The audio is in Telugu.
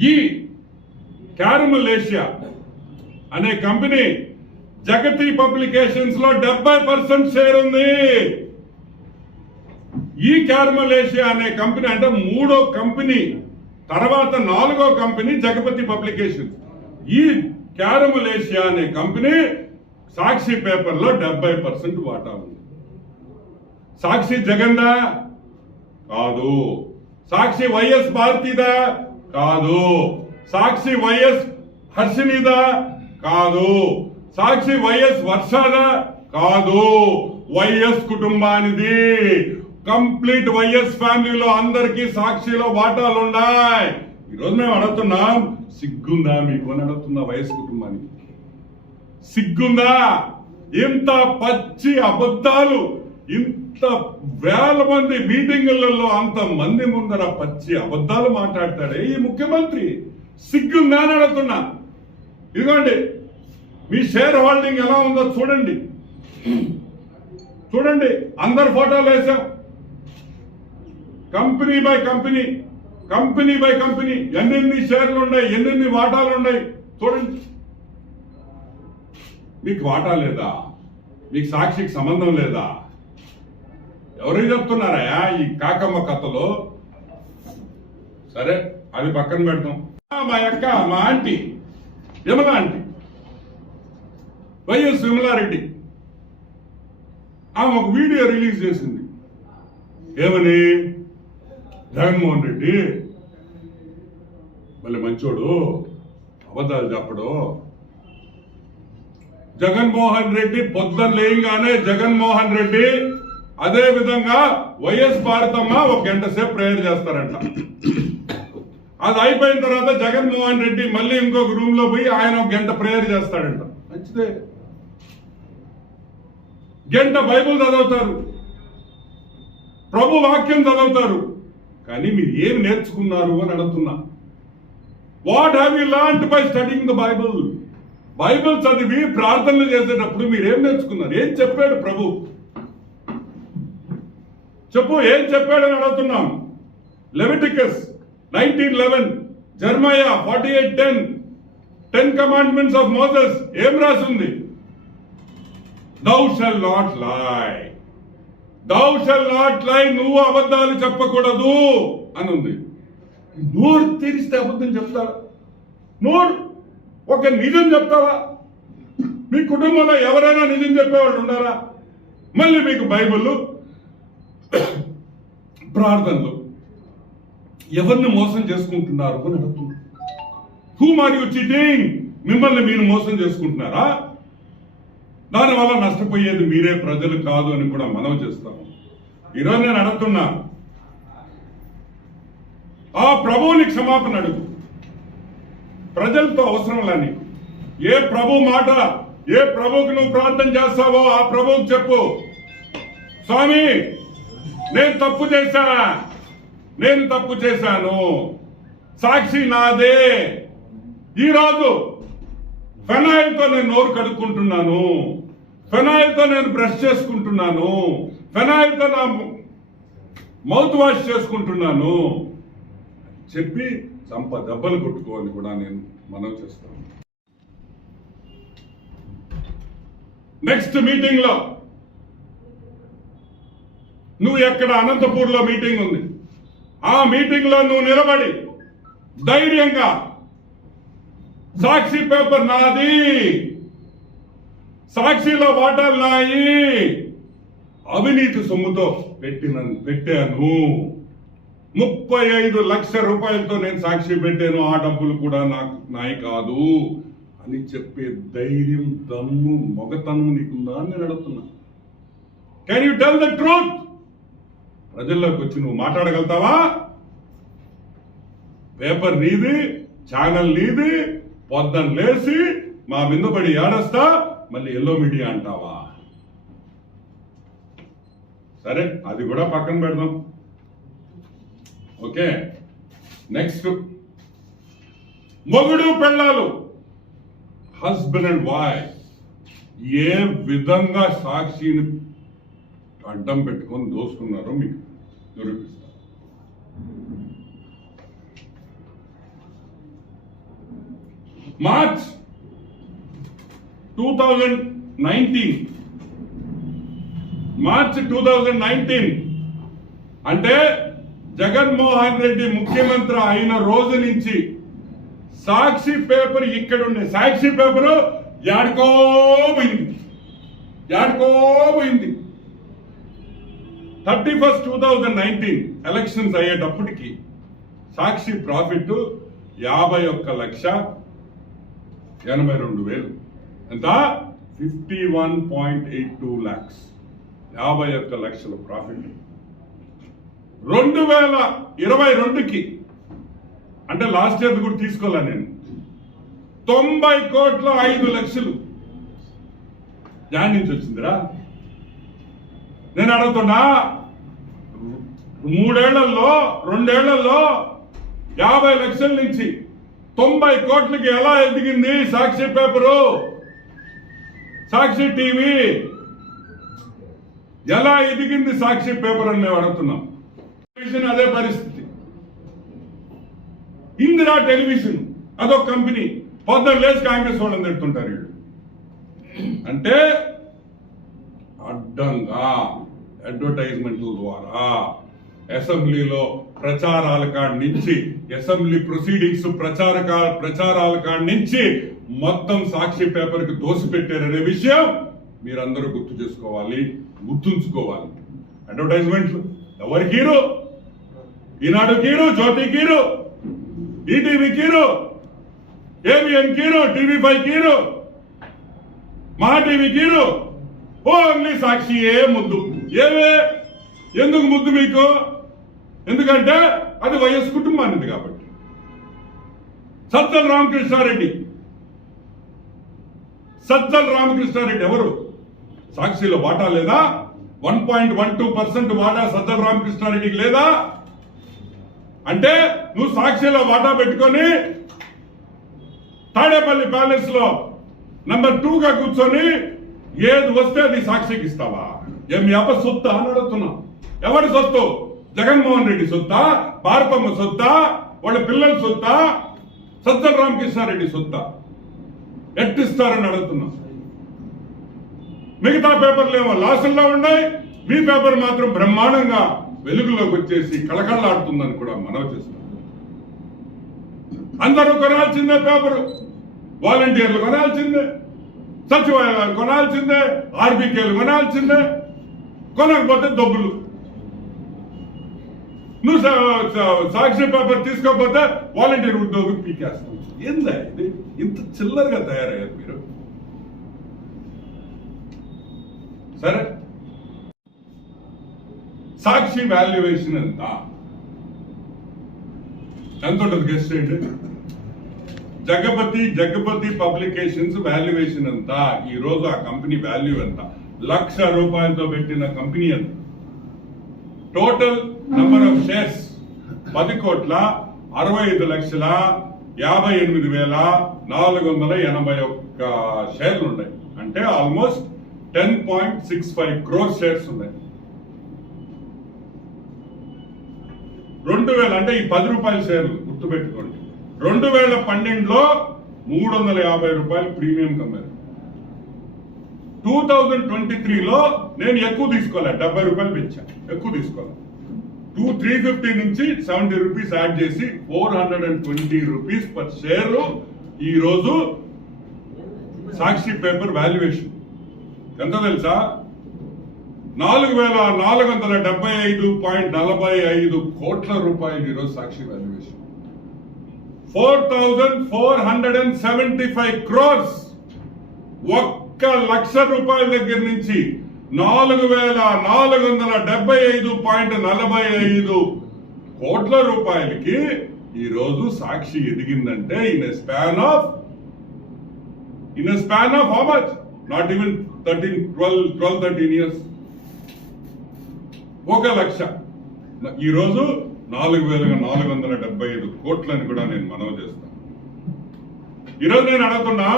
ఈ క్యారమల్ ఏషియా అనే కంపెనీ జగతి పబ్లికేషన్స్లో డెబ్బై పర్సెంట్ షేర్ ఉంది. ఈ క్యారమల్ ఏషియా అనే కంపెనీ అంటే మూడో కంపెనీ తర్వాత నాలుగో కంపెనీ జగపతి పబ్లికేషన్ ఈ క్యారమల్ ఏషియా అనే కంపెనీ సాక్షి పేపర్లో డెబ్బై పర్సెంట్ వాటా ఉంది. సాక్షి జగందా? కాదు. సాక్షి వైఎస్ భారతీదా? కాదు. సాక్షి వైఎస్ హర్షినిద కాదు. సాక్షి వైఎస్ వర్షద? కాదు. వైఎస్ కుటుంబానిది. కంప్లీట్ వైఎస్ ఫ్యామిలీలో అందరికీ సాక్షిలో వాటాలు ఉన్నాయి ఈరోజు మేము అడుగుతున్నాం సిగ్గుందా మీకు అని అడుగుతున్నా వైఎస్ కుటుంబానికి? సిగ్గుందా? ఇంత పచ్చి అబద్ధాలు ఇంత వేల మంది మీటింగులలో అంత మంది ముందర పచ్చి అబద్ధాలు మాట్లాడతాడే ఈ ముఖ్యమంత్రి. సిగ్గుందా అని అడుగుతున్నా ఇదిగోండి మీ షేర్ హోల్డింగ్ ఎలా ఉందో చూడండి. చూడండి అందరు ఫోటోలు వేసాం company by company company by company ఎన్నెన్ని షేర్లు ఉన్నాయి ఎన్నెన్ని వాటాలు ఉన్నాయి చూడండి. మీకు వాటా లేదా? మీకు సాక్షికి సంబంధం లేదా? ఎవరు చెప్తున్నారా ఈ కాకమ్మ కథలో? సరే అది పక్కన పెడతాం. మా అక్క మా ఆంటీ విమల ఆంటీ వైఎస్ విమలారెడ్డి ఆమె ఒక వీడియో రిలీజ్ చేసింది. ఏమని? జగన్మోహన్ రెడ్డి మళ్ళీ మంచోడు అబద్ధాలు చెప్పడు. జగన్మోహన్ రెడ్డి పొద్దున్న లేయంగానే జగన్మోహన్ రెడ్డి అదే విధంగా వైఎస్ భారతమ్మ ఒక గంట సేపు ప్రేయర్ చేస్తారంట. అది అయిపోయిన తర్వాత జగన్మోహన్ రెడ్డి మళ్ళీ ఇంకొక రూమ్లో పోయి ఆయన ఒక గంట ప్రేయర్ చేస్తాడంట. మంచిదే. గంట బైబుల్ చదువుతారు. ప్రభు వాక్యం చదువుతారు. కానీ మీరు ఏం నేర్చుకున్నారు అని అడుగుతున్నా. What have you learnt by studying the Bible Bible చదివి ప్రార్థనలు చేసేటప్పుడు మీరు ఏం నేర్చుకున్నారు? ఏం చెప్పాడు ప్రభు? చెప్పు ఏం చెప్పాడని అడుగుతున్నాం. Leviticus nineteen eleven Jeremiah forty eight ten ten commandments of Moses ఏం రాసింది? దౌ షల్ నాట్ లై దౌ షల్ నాట్ లై నువ్వు అబద్ధాలు చెప్పకూడదు అని ఉంది నోరు తెరిస్తే అబద్ధం చెప్తావా? నోరు ఒక నిజం చెప్తావా? మీ కుటుంబంలో ఎవరైనా నిజం చెప్పేవాళ్ళు ఉన్నారా? మళ్ళీ మీకు బైబిల్ ప్రార్థనలు ఎవరిని మోసం చేసుకుంటున్నారు అని అడుగుతున్నారు హూ ఆర్ యూ చీటింగ్ మిమ్మల్ని మీరు మోసం చేసుకుంటున్నారా? దానివల్ల నష్టపోయేది మీరే ప్రజలు కాదు అని కూడా మనం చేస్తాము. ఈరోజు నేను అడుగుతున్నా ఆ ప్రభువుని క్షమాపణ అడుగు. ప్రజలతో అవసరం లేని ఏ ప్రభు మాట ఏ ప్రభువుకు నువ్వు ప్రార్థన చేస్తావో ఆ ప్రభువుకు చెప్పు. స్వామి నేను తప్పు చేశా నేను తప్పు చేశాను. సాక్షి నాదే. ఈరోజు ఫెనాయిల్తో నేను నోరు కడుక్కుంటున్నాను. ఫెనాయిల్తో నేను బ్రష్ చేసుకుంటున్నాను. ఫెనాయిల్తో నా మౌత్ వాష్ చేసుకుంటున్నాను. చెప్పి చంప దెబ్బలు కొట్టుకోవాలని కూడా నేను మనవి చేస్తాను. నెక్స్ట్ మీటింగ్లో నువ్వు ఎక్కడ అనంతపూర్లో మీటింగ్ ఉంది? ఆ మీటింగ్లో నువ్వు నిలబడి ధైర్యంగా సాక్షి పేపర్ నాది సాక్షిలో వాటాలు నాయి అవినీతి సొమ్ముతో పెట్టిన పెట్టాను. ముప్పై ఐదు లక్షల రూపాయలతో నేను సాక్షి పెట్టాను ఆ డబ్బులు కూడా నాకు నాయి కాదు అని చెప్పే ధైర్యం దమ్ము మొగతనం నీకుందా అని నేను అడుగుతున్నా. Can you tell the truth ప్రజల్లోకి వచ్చి నువ్వు మాట్లాడగలుగుతావా? పేపర్ నీది ఛానల్ నీది పొద్దున్న లేచి మా మీద ఏడస్తా మళ్ళీ ఎల్లో మీడియా అంటావా? సరే అది కూడా పక్కన పెడదాం. Okay next. మొగుడు పెళ్ళాలు. హస్బెండ్ అండ్ వైఫ్ ఏ విధంగా సాక్షిని అడ్డం పెట్టుకొని దోసుకున్నారో మీకు నిరూపిస్తారు March two thousand nineteen. March two thousand nineteen. అంటే జగన్మోహన్ రెడ్డి ముఖ్యమంత్రి అయిన రోజు నుంచి సాక్షి పేపర్ ఇక్కడ ఉండే సాక్షి పేపరు యాడికో పోయింది. పోయింది. Thirty first two thousand nineteen elections అయ్యేటప్పటికి సాక్షి ప్రాఫిట్ యాభై ఒక్క లక్ష ఎనభై రెండు వేలు. ఎంత? Fifty one point eight two lakhs యాభై ఒక్క లక్షల ప్రాఫిట్. రెండు వేల ఇరవై రెండుకి అంటే లాస్ట్ ఇయర్ కూడా తీసుకోలే నేను తొంభై కోట్ల ఐదు లక్షలు. దాని నుంచి వచ్చిందిరా. నేను అడుగుతున్నా మూడేళ్ళలో రెండేళ్ళలో యాభై లక్షల నుంచి తొంభై కోట్లకి ఎలా ఎదిగింది సాక్షి పేపరు? సాక్షి టీవీ ఎలా ఎదిగింది సాక్షి పేపర్ అని మేము అడుగుతున్నాం. టెలివిజన్ అదే పరిస్థితి. ఇందిరా టెలివిజన్ అదొక కంపెనీ. పొద్దున్న లేచి కాంగ్రెస్ వాళ్ళని తిడుతుంటారు వీళ్ళు. అంటే అడ్డంగా అడ్వర్టైజ్మెంట్ల ద్వారా అసెంబ్లీలో ప్రచారాల కాడి నుంచి అసెంబ్లీ ప్రొసీడింగ్స్ ప్రచార ప్రచారాల కాడి నుంచి మొత్తం సాక్షి పేపర్కి దోసిపెట్టారనే విషయం మీరందరూ గుర్తు చేసుకోవాలి గుర్తుంచుకోవాలి. అడ్వర్టైజ్మెంట్లు ఎవరి హీరో ఈనాడు కీరు జ్యోతి కీరు ఈటీవీ కీరు ఏబిఎన్ కీరు టీవీ ఫైవ్ కీరు మహా టీవీ కీరు ఓన్లీ సాక్షియే ముద్దు ఏవే ఎందుకు ముద్దు మీకు? ఎందుకంటే అది వైఎస్ కుటుంబానిది కాబట్టి. సజ్జల రామకృష్ణారెడ్డి. సజ్జల రామకృష్ణారెడ్డి ఎవరు? సాక్షిలో వాటా లేదా? One point one two percent వాటా సజ్జల రామకృష్ణారెడ్డికి లేదా? అంటే నువ్వు సాక్షిలో వాటా పెట్టుకొని తాడేపల్లి ప్యాలెస్లో నంబర్ టూగా కూర్చొని ఏది వస్తే అది సాక్షికి ఇస్తావా? ఏం మీ సొత్తా అని అడుగుతున్నా. ఎవరి సొత్తు? జగన్మోహన్ రెడ్డి సొత్తా? భారతమ్మ సొత్తా? వాళ్ళ పిల్లల సొత్తా? సజ్జల రామకృష్ణారెడ్డి సొత్తా? ఎట్టిస్తారని అడుగుతున్నా. మిగతా పేపర్లు ఏమో లాసుల్లో ఉన్నాయి. మీ పేపర్ మాత్రం బ్రహ్మాండంగా వెలుగులోకి వచ్చేసి కళకళలాడుతుందని కూడా మనవి చేస్తున్నాం అందరూ కొనాల్సిందే పేపరు. వాలంటీర్లు కొనాల్సిందే. సచివాలయాలు కొనాల్సిందే ఆర్బీకేలు కొనాల్సిందే కొనకపోతే డబ్బులు. నువ్వు సాక్షి పేపర్ తీసుకోకపోతే వాలంటీర్ ఉద్యోగం పీకేస్తావు ఏందా ఇది? ఇంత చిల్లరగా తయారయ్యారు మీరు. సరే. సాక్షి వాల్యుయేషన్ ఎంత? ఎంత ఉంటుంది గెస్ట్ చేయండి. జగపతి జగపతి పబ్లికేషన్స్ వాల్యుయేషన్ ఎంత? ఈ రోజు ఆ కంపెనీ వాల్యూ ఎంత? లక్ష రూపాయలతో పెట్టిన కంపెనీ ఎంత టోటల్ నంబర్ ఆఫ్ షేర్స్ పది కోట్ల అరవై ఐదు లక్షల యాభై ఎనిమిది వేల నాలుగు వందల ఎనభై ఒక్క షేర్లు ఉన్నాయి. అంటే almost ten point six five crore shares ఉన్నాయి. రెండు వేల అంటే ఈ పది రూపాయల షేర్లు గుర్తుపెట్టుకోండి. రెండు వేల పన్నెండులో మూడు వందల యాభై రూపాయలు ప్రీమియం కమ్మారు. టూ థౌజండ్ ట్వంటీ త్రీలో నేను ఎక్కువ తీసుకోలే డెబ్బై రూపాయలు పెంచా ఎక్కువ తీసుకోలే. టూ త్రీ ఫిఫ్టీ నుంచి సెవెంటీ రూపీస్ యాడ్ చేసి four hundred and twenty rupees per share ఈరోజు సాక్షి పేపర్ వాల్యుయేషన్. ఎంత తెలుసా? నాలుగు వేల నాలుగు వందల డెబ్బై ఐదు పాయింట్ నలభై ఐదు కోట్ల రూపాయలు ఈరోజు Sakshi valuation. Four thousand four hundred and seventy five crores ఒక్క లక్ష రూపాయల దగ్గర నుంచి నాలుగు వేల నాలుగు వందల డెబ్బై ఐదు పాయింట్ నలభై ఐదు కోట్ల రూపాయలకి ఈరోజు Sakshi ఎదిగిందంటే in span of in span of how much? Not even thirteen twelve twelve thirteen years ఒక లక్ష. ఈరోజు నాలుగు వేల నాలుగు వందల డెబ్బై ఐదు కోట్లని కూడా నేను మనవి చేస్తాను. ఈరోజు నేను అడుగుతున్నా